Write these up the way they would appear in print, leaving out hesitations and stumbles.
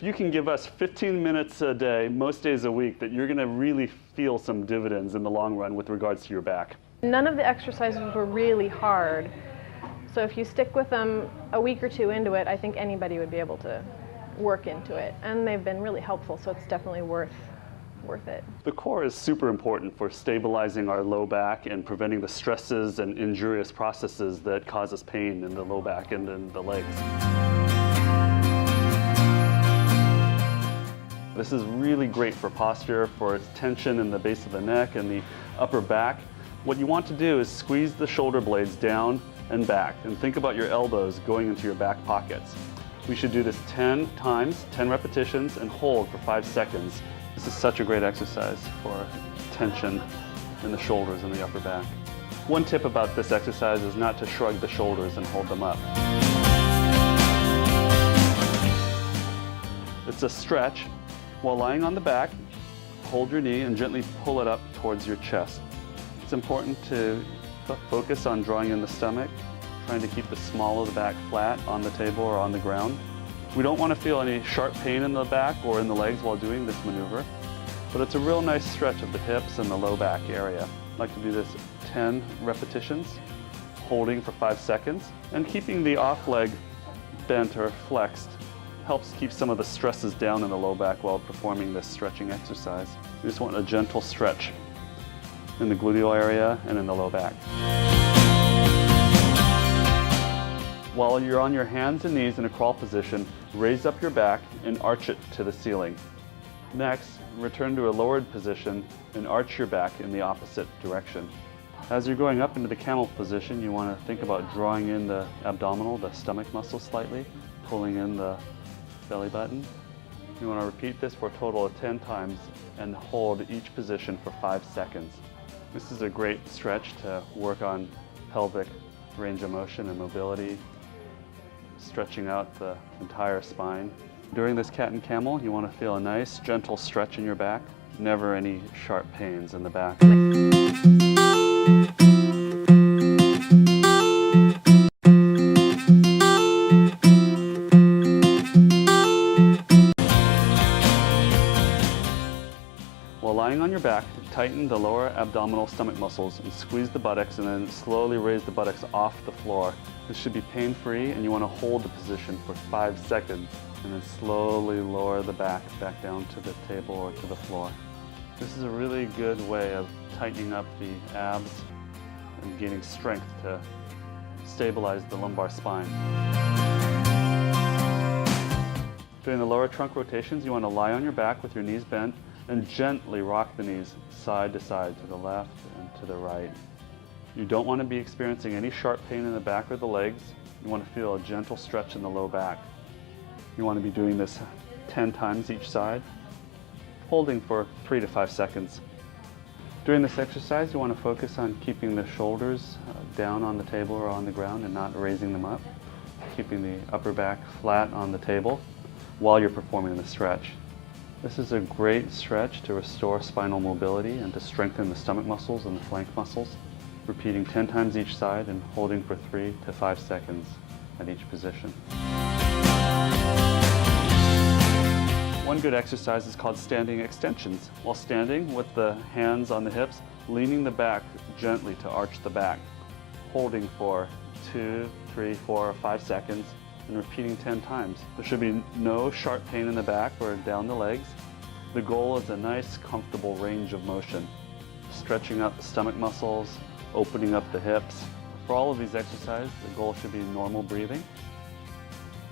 if you can give us 15 minutes a day, most days a week, that you're going to really feel some dividends in the long run with regards to your back. None of the exercises were really hard, so if you stick with them a week or two into it, I think anybody would be able to work into it, and they've been really helpful, so it's definitely worth it. The core is super important for stabilizing our low back and preventing the stresses and injurious processes that cause us pain in the low back and in the legs. This is really great for posture, for tension in the base of the neck and the upper back. What you want to do is squeeze the shoulder blades down and back, and think about your elbows going into your back pockets. We should do this 10 times, 10 repetitions, and hold for 5 seconds. This is such a great exercise for tension in the shoulders and the upper back. One tip about this exercise is not to shrug the shoulders and hold them up. It's a stretch. While lying on the back, hold your knee and gently pull it up towards your chest. It's important to focus on drawing in the stomach, trying to keep the small of the back flat on the table or on the ground. We don't want to feel any sharp pain in the back or in the legs while doing this maneuver, but it's a real nice stretch of the hips and the low back area. I like to do this 10 repetitions, holding for 5 seconds, and keeping the off leg bent or flexed helps keep some of the stresses down in the low back while performing this stretching exercise. We just want a gentle stretch in the gluteal area and in the low back. While you're on your hands and knees in a crawl position, raise up your back and arch it to the ceiling. Next, return to a lowered position and arch your back in the opposite direction. As you're going up into the camel position, you want to think about drawing in the abdominal, the stomach muscle slightly, pulling in the belly button. You want to repeat this for a total of 10 times and hold each position for 5 seconds. This is a great stretch to work on pelvic range of motion and mobility, stretching out the entire spine. During this cat and camel, you want to feel a nice, gentle stretch in your back, never any sharp pains in the back. While lying on your back, tighten the lower abdominal stomach muscles and squeeze the buttocks, and then slowly raise the buttocks off the floor. This should be pain-free, and you want to hold the position for 5 seconds and then slowly lower the back down to the table or to the floor. This is a really good way of tightening up the abs and gaining strength to stabilize the lumbar spine. During the lower trunk rotations, you want to lie on your back with your knees bent and gently rock the knees side to side, to the left and to the right. You don't want to be experiencing any sharp pain in the back or the legs. You want to feel a gentle stretch in the low back. You want to be doing this 10 times each side, holding for 3 to 5 seconds. During this exercise, you want to focus on keeping the shoulders down on the table or on the ground and not raising them up, keeping the upper back flat on the table while you're performing the stretch. This is a great stretch to restore spinal mobility and to strengthen the stomach muscles and the flank muscles, repeating 10 times each side and holding for 3 to 5 seconds at each position. One good exercise is called standing extensions. While standing with the hands on the hips, leaning the back gently to arch the back, holding for 2, 3, 4, or 5 seconds, and repeating 10 times. There should be no sharp pain in the back or down the legs. The goal is a nice, comfortable range of motion, stretching out the stomach muscles, opening up the hips. For all of these exercises, the goal should be normal breathing.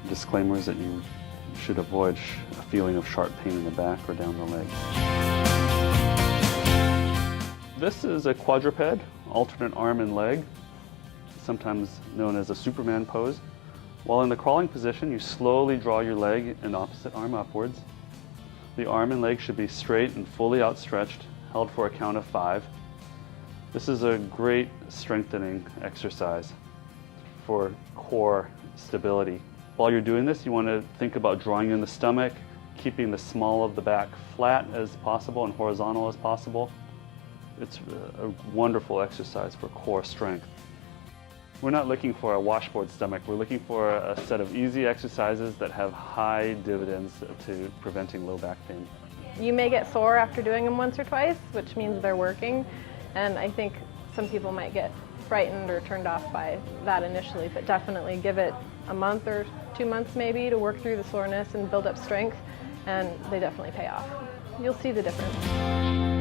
Disclaimer is that you should avoid a feeling of sharp pain in the back or down the legs. This is a quadruped, alternate arm and leg, sometimes known as a Superman pose. While in the crawling position, you slowly draw your leg and opposite arm upwards. The arm and leg should be straight and fully outstretched, held for a count of 5. This is a great strengthening exercise for core stability. While you're doing this, you want to think about drawing in the stomach, keeping the small of the back flat as possible and horizontal as possible. It's a wonderful exercise for core strength. We're not looking for a washboard stomach. We're looking for a set of easy exercises that have high dividends to preventing low back pain. You may get sore after doing them once or twice, which means they're working, and I think some people might get frightened or turned off by that initially, but definitely give it a month or 2 months maybe to work through the soreness and build up strength, and they definitely pay off. You'll see the difference.